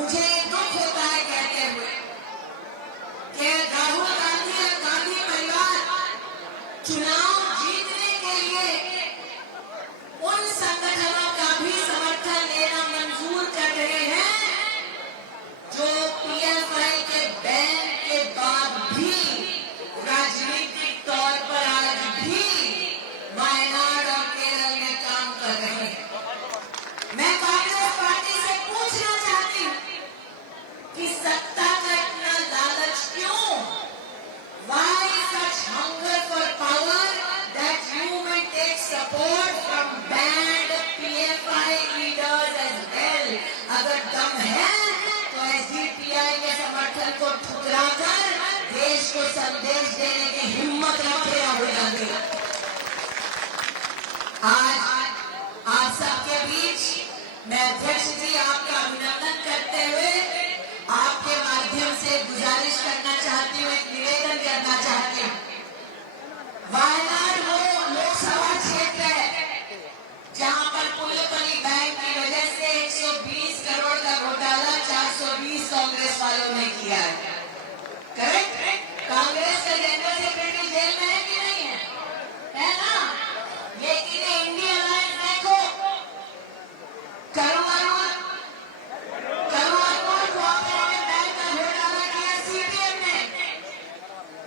मुझे दुख होता है कहते हुए कि राहुल गांधी और गांधी परिवार चुनाव जीतने के लिए उन संगठनों का भी समर्थन लेना मंजूर कर रहे हैं जो पीएफआई के बैन के बाद भी राजनीतिक तौर पर आज भी वायनाड और केरल में काम कर रहे हैं। मैं कांग्रेस पार्टी से पूछना चाहती हूँ कि सत्ता का इतना लालच क्यों? Why such hunger for power that you may take support from banned PFI leaders as well? अगर दम है तो एसडीपीआई के समर्थन को ठुकराकर देश को संदेश देने की हिम्मत रखे राहुल गांधी। आज आप सबके बीच मैं अध्यक्ष जी आपका अभिनंदन करते हुए आपके माध्यम से गुजारिश करना चाहती हूँ, एक निवेदन करना चाहती हूँ। वायनाड वो लोकसभा क्षेत्र है जहां पर पुलपली बैंक की वजह से 120 करोड़ का घोटाला 420 कांग्रेस वालों ने किया है। करेक्ट? कांग्रेस का जनरल सेक्रेटरी जेल में है कि नहीं है? है ना? लेकिन इंडिया अलायंस देखो, करुणापुर कोऑपरेटिव बैंक का घोटाला किया सीपीएम ने,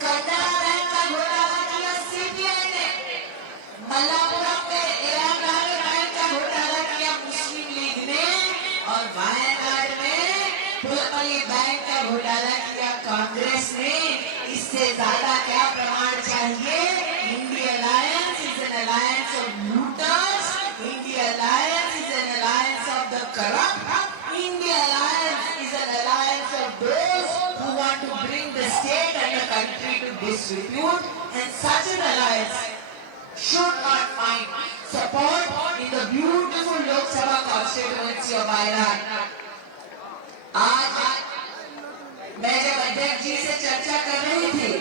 कंडला बैंक का घोटाला किया सीपीआई ने, मल्लापुरम में इलाहाबाद बैंक का घोटाला किया मुस्लिम लीग ने और वायनाड में पुलपली बैंक का घोटाला किया कांग्रेस ने। इससे ज्यादा क्या प्रमाण चाहिए? India alliance is an alliance of looters, India alliance is an alliance of the corrupt, India Alliance is an alliance of those who want to bring the state and the country to disrepute, and such an alliance should not find support in the beautiful Lok Sabha constituency of Wayanad. आज मैं जब अध्यक्ष जी से चर्चा कर रही थी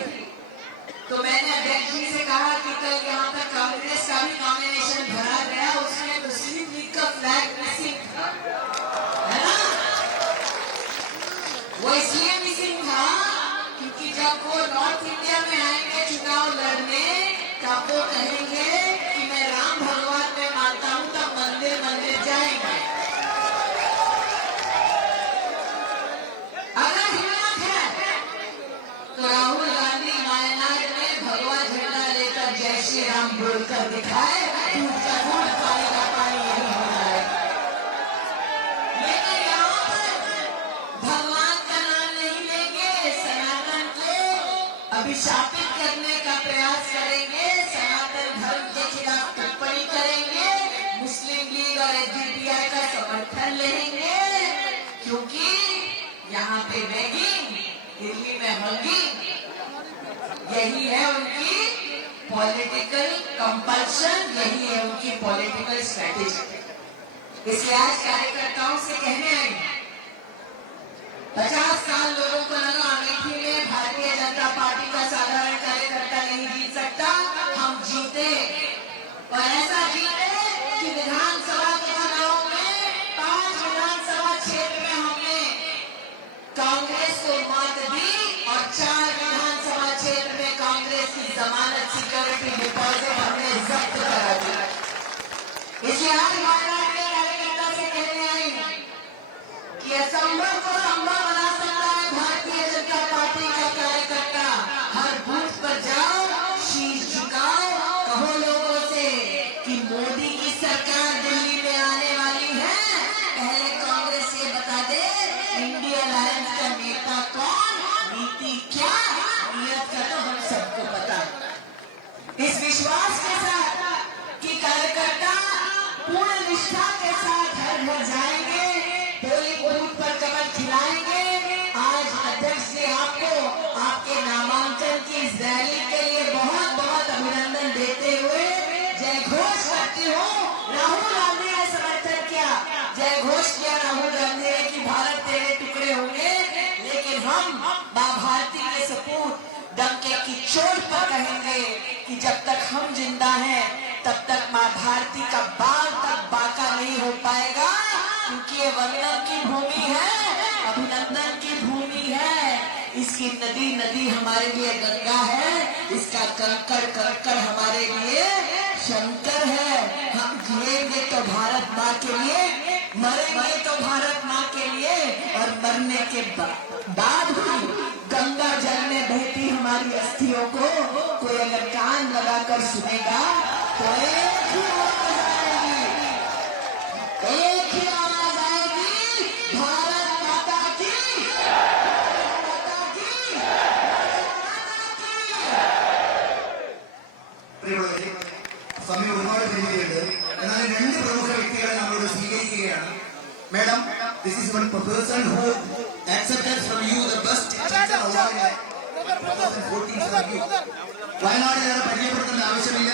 तो मैंने अध्यक्ष जी से कहा कि कल यहाँ पर कांग्रेस का भी नॉमिनेशन भरा गया, उसमें मुस्लिम लीग का फ्लैग मिसिंग था, है ना? वो इसलिए मिसिंग था क्योंकि जब वो नॉर्थ इंडिया में आएंगे चुनाव लड़ने तब वो कहेंगे कि मैं राम भगवान में मानता हूँ, तब मंदिर मंदिर जाएंगे। अगर हिम्मत है तो राहुल गांधी वायनाड में भगवा झंडा लेकर जय श्री राम बोलकर दिखाए, दूध का दूध पानी का पानी यही होना है। लेकिन यहाँ पर भगवान का नाम नहीं लेंगे, सनातन को अभिशापित करने का प्रयास करेंगे, सनातन धर्म के खिलाफ टिप्पणी करेंगे, मुस्लिम लीग और एसडीपीआई का समर्थन लेंगे, क्योंकि यहाँ पे मैगी, दिल्ली में होगी, यही है उनकी पॉलिटिकल कंपल्शन, यही है उनकी पॉलिटिकल स्ट्रेटेजी। इसलिए आज कार्यकर्ताओं से कहने आई, 50 साल लोगों को लगा अमेठी में भारतीय जनता पार्टी का साधारण कार्यकर्ता नहीं जीत सकता, हम जीते और ऐसा जीते कि विधानसभा के चुनाव में 5 विधानसभा क्षेत्र में हमने कांग्रेस को मात दी और 4 विधानसभा क्षेत्र में कांग्रेस की जमानत सिक्योरिटी डिपॉजिट हमने जब्त करा दी। इसलिए आज वायनाड के कार्यकर्ता से कहने आई कि असंभव को संभव बना सकता है भारतीय जनता पार्टी का कार्यकर्ता। हर बूथ पर जाओ, शीश झुकाओ, कहो लोगों से कि मोदी की सरकार दिल्ली में आने वाली है, पहले कांग्रेस ये बता दे इंडिया अलायंस का नेता कौन, नीति क्या, नियत का तो हम सबको पता। इस विश्वास के साथ कि कार्यकर्ता पूर्ण निष्ठा के साथ हर घर जाएंगे, पोलिंग बूथ पर कमल खिलाएंगे, आज अध्यक्ष जी आपको आपके नामांकन की इस रैली के लिए बहुत बहुत अभिनंदन देते हुए जय घोष करती हूँ। राहुल गांधी ने समर्थन किया, जय घोष किया राहुल गांधी ने कि भारत तेरे टुकड़े होंगे, लेकिन हम मां भारती के सपूत डंके की चोट पर कहेंगे कि जब तक हम जिंदा हैं तब तक मां भारती का बाल तक बाका नहीं हो पाएगा, क्योंकि ये वंदन की भूमि है इसकी नदी नदी हमारे लिए गंगा है, इसका कंकड़ कंकड़ हमारे लिए शंकर है। हम जिएंगे तो भारत माँ के लिए, मरेंगे तो भारत माँ के लिए, और मरने के बाद भी गंगा जल में बहती हमारी अस्थियों को कोई अगर कान लगाकर सुनेगा तो एक ही आवाज आएगी, एक ही आवाज आएगी, भारत माता की, माता की, माता की। പ്രിയമുള്ളവരെ, സമയം ഒരുപാട് പരിമിതിയുണ്ട്. എന്നാൽ രണ്ട് പ്രമുഖ വ്യക്തികളെ നമ്മളോട് സ്വീകരിക്കുകയാണ്. Madam, this is one person who accepted from you the best teacher award in 2014 for you. Wayanad ഏറെ പരിചയപ്പെടുത്തേണ്ട ആവശ്യമില്ല.